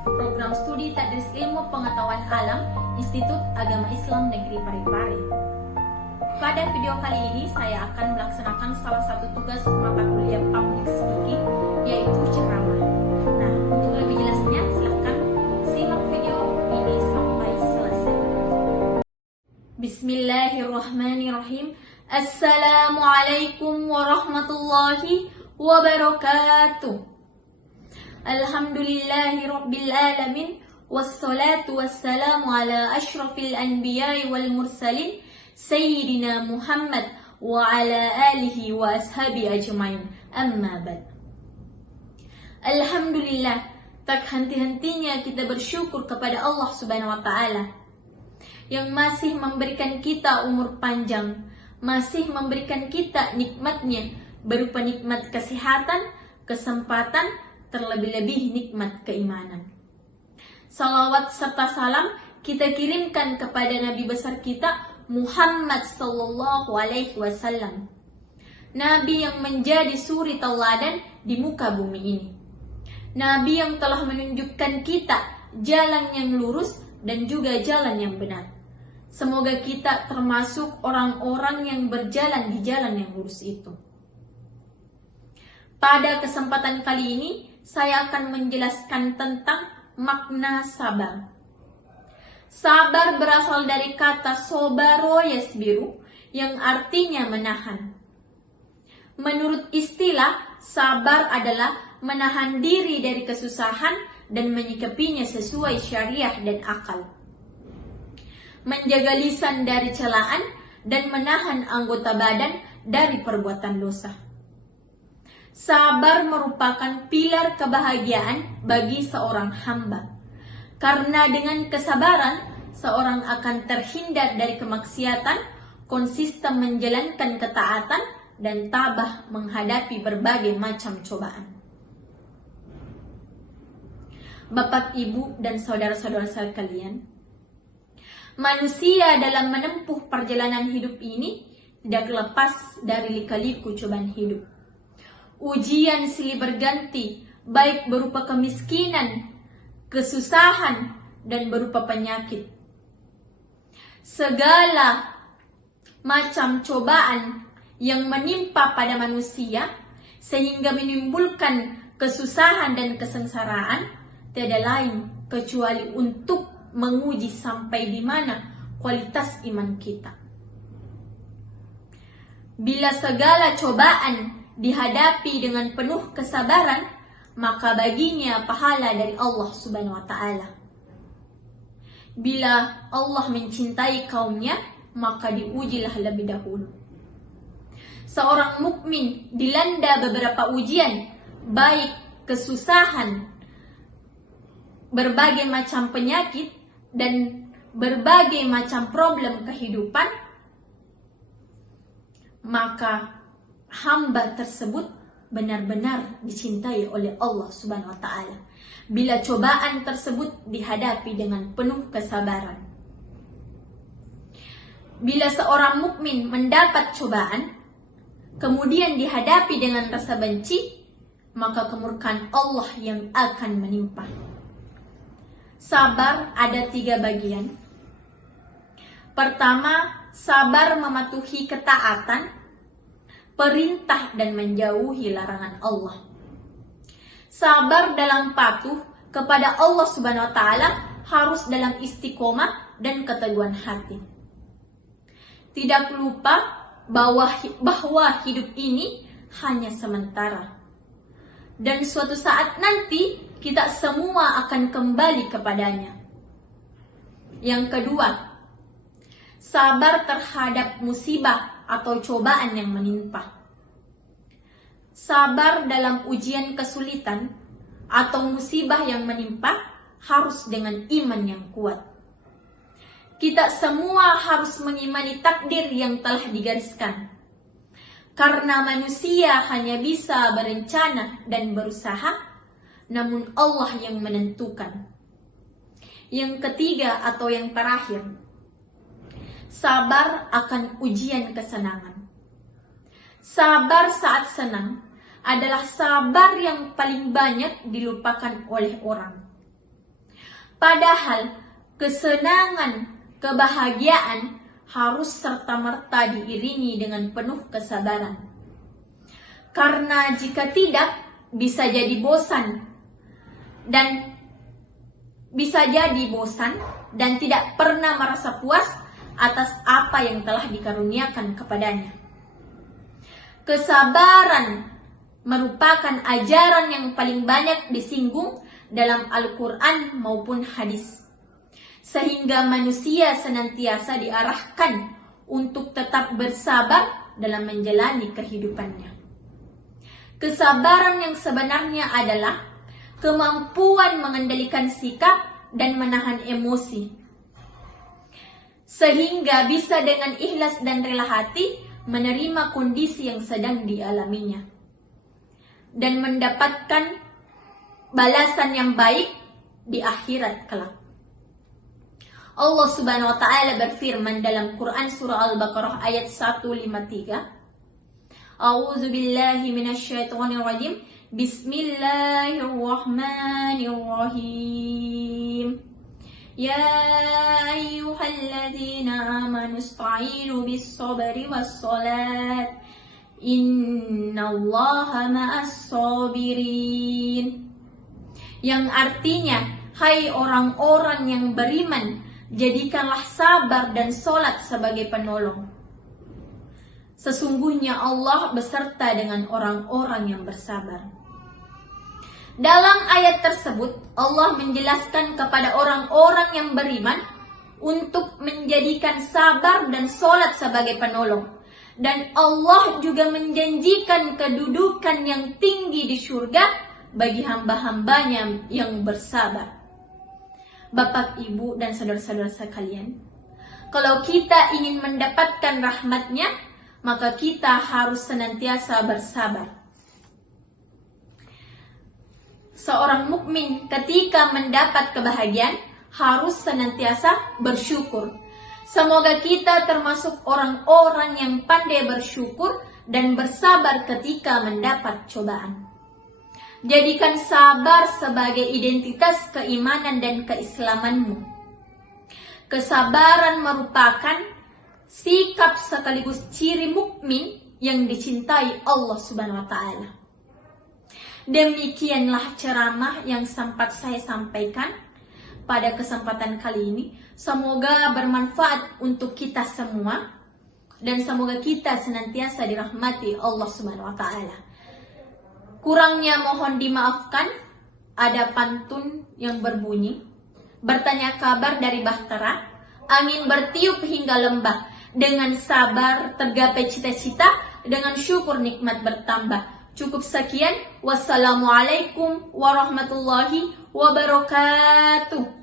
Program Studi Tadris Ilmu Pengetahuan Alam Institut Agama Islam Negeri Parepare. Pada video kali ini saya akan melaksanakan salah satu tugas mata kuliah Public Speaking, yaitu ceramah. Nah, untuk lebih jelasnya silahkan simak video ini sampai selesai. Bismillahirrahmanirrahim. Assalamualaikum warahmatullahi wabarakatuh. Alhamdulillahi Rabbil Alamin. Wassalatu wassalamu ala ashrafil anbiya'i wal mursalin Sayyidina Muhammad wa ala alihi wa ashabi ajmain. Amma ba'd. Alhamdulillah, tak henti-hentinya kita bersyukur kepada Allah Subhanahu wa Ta'ala yang masih memberikan kita umur panjang, masih memberikan kita nikmatnya berupa nikmat kesehatan, kesempatan, terlebih-lebih nikmat keimanan. Salawat serta salam kita kirimkan kepada Nabi besar kita Muhammad sallallahu alaihi wasallam, Nabi yang menjadi suri tauladan di muka bumi ini, Nabi yang telah menunjukkan kita jalan yang lurus dan juga jalan yang benar. Semoga kita termasuk orang-orang yang berjalan di jalan yang lurus itu. Pada kesempatan kali ini saya akan menjelaskan tentang makna sabar. Sabar berasal dari kata sobaro yasbiru yang artinya menahan. Menurut istilah, sabar adalah menahan diri dari kesusahan dan menyikapinya sesuai syariah dan akal. Menjaga lisan dari celaan dan menahan anggota badan dari perbuatan dosa. Sabar merupakan pilar kebahagiaan bagi seorang hamba. Karena dengan kesabaran, seorang akan terhindar dari kemaksiatan, konsisten menjalankan ketaatan, dan tabah menghadapi berbagai macam cobaan. Bapak, Ibu, dan saudara-saudara sekalian, manusia dalam menempuh perjalanan hidup ini tidak lepas dari lika-liku cobaan hidup. Ujian silih berganti, baik berupa kemiskinan, kesusahan, dan berupa penyakit. Segala macam cobaan yang menimpa pada manusia sehingga menimbulkan kesusahan dan kesengsaraan tiada lain kecuali untuk menguji sampai di mana kualitas iman kita. Bila segala cobaan dihadapi dengan penuh kesabaran, maka baginya pahala dari Allah Subhanahu wa Ta'ala. Bila Allah mencintai kaumnya, maka diujilah lebih dahulu. Seorang mukmin dilanda beberapa ujian, baik kesusahan, berbagai macam penyakit, dan berbagai macam problem kehidupan, maka hamba tersebut benar-benar dicintai oleh Allah Subhanahu wa Ta'ala bila cobaan tersebut dihadapi dengan penuh kesabaran. Bila seorang mukmin mendapat cobaan kemudian dihadapi dengan rasa benci, maka kemurkaan Allah yang akan menimpa. Sabar ada 3 bagian. Pertama, sabar mematuhi ketaatan, perintah dan menjauhi larangan Allah. Sabar dalam patuh kepada Allah Subhanahu wa Ta'ala harus dalam istiqomah dan keteguhan hati. Tidak lupa bahwa hidup ini hanya sementara. Dan suatu saat nanti kita semua akan kembali kepadanya. Yang kedua, sabar terhadap musibah atau cobaan yang menimpa. Sabar dalam ujian kesulitan atau musibah yang menimpa harus dengan iman yang kuat. Kita semua harus mengimani takdir yang telah digariskan. Karena manusia hanya bisa berencana dan berusaha, namun Allah yang menentukan. Yang ketiga atau yang terakhir, sabar akan ujian kesenangan. Sabar saat senang adalah sabar yang paling banyak dilupakan oleh orang. Padahal kesenangan, kebahagiaan harus serta-merta diiringi dengan penuh kesabaran. Karena jika tidak, bisa jadi bosan dan tidak pernah merasa puas atas apa yang telah dikaruniakan kepadanya. Kesabaran merupakan ajaran yang paling banyak disinggung dalam Al-Quran maupun hadis, sehingga manusia senantiasa diarahkan untuk tetap bersabar dalam menjalani kehidupannya. Kesabaran yang sebenarnya adalah kemampuan mengendalikan sikap dan menahan emosi, sehingga bisa dengan ikhlas dan rela hati menerima kondisi yang sedang dialaminya dan mendapatkan balasan yang baik di akhirat kelak. Allah Subhanahu wa taala berfirman dalam Quran surah Al-Baqarah ayat 153. A'udzu billahi minasyaitonir rajim. Bismillahirrahmanirrahim. Ya ayyuhalladzina amanu ista'inu bis-sabri was-salat. Innallaha ma'as-sabirin. Yang artinya, hai orang-orang yang beriman, jadikanlah sabar dan sholat sebagai penolong. Sesungguhnya Allah beserta dengan orang-orang yang bersabar. Dalam ayat tersebut, Allah menjelaskan kepada orang-orang yang beriman untuk menjadikan sabar dan sholat sebagai penolong. Dan Allah juga menjanjikan kedudukan yang tinggi di surga bagi hamba-hambanya yang bersabar. Bapak, Ibu, dan saudara-saudara sekalian, kalau kita ingin mendapatkan rahmatnya, maka kita harus senantiasa bersabar. Seorang mukmin ketika mendapat kebahagiaan harus senantiasa bersyukur. Semoga kita termasuk orang-orang yang pandai bersyukur dan bersabar ketika mendapat cobaan. Jadikan sabar sebagai identitas keimanan dan keislamanmu. Kesabaran merupakan sikap sekaligus ciri mukmin yang dicintai Allah Subhanahu wa taala. Demikianlah ceramah yang sempat saya sampaikan pada kesempatan kali ini. Semoga bermanfaat untuk kita semua dan semoga kita senantiasa dirahmati Allah Subhanahu wa taala. Kurangnya mohon dimaafkan. Ada pantun yang berbunyi, bertanya kabar dari bahtera, angin bertiup hingga lembah. Dengan sabar tergapai cita-cita, dengan syukur nikmat bertambah. Cukup sekian. Wassalamualaikum warahmatullahi wabarakatuh.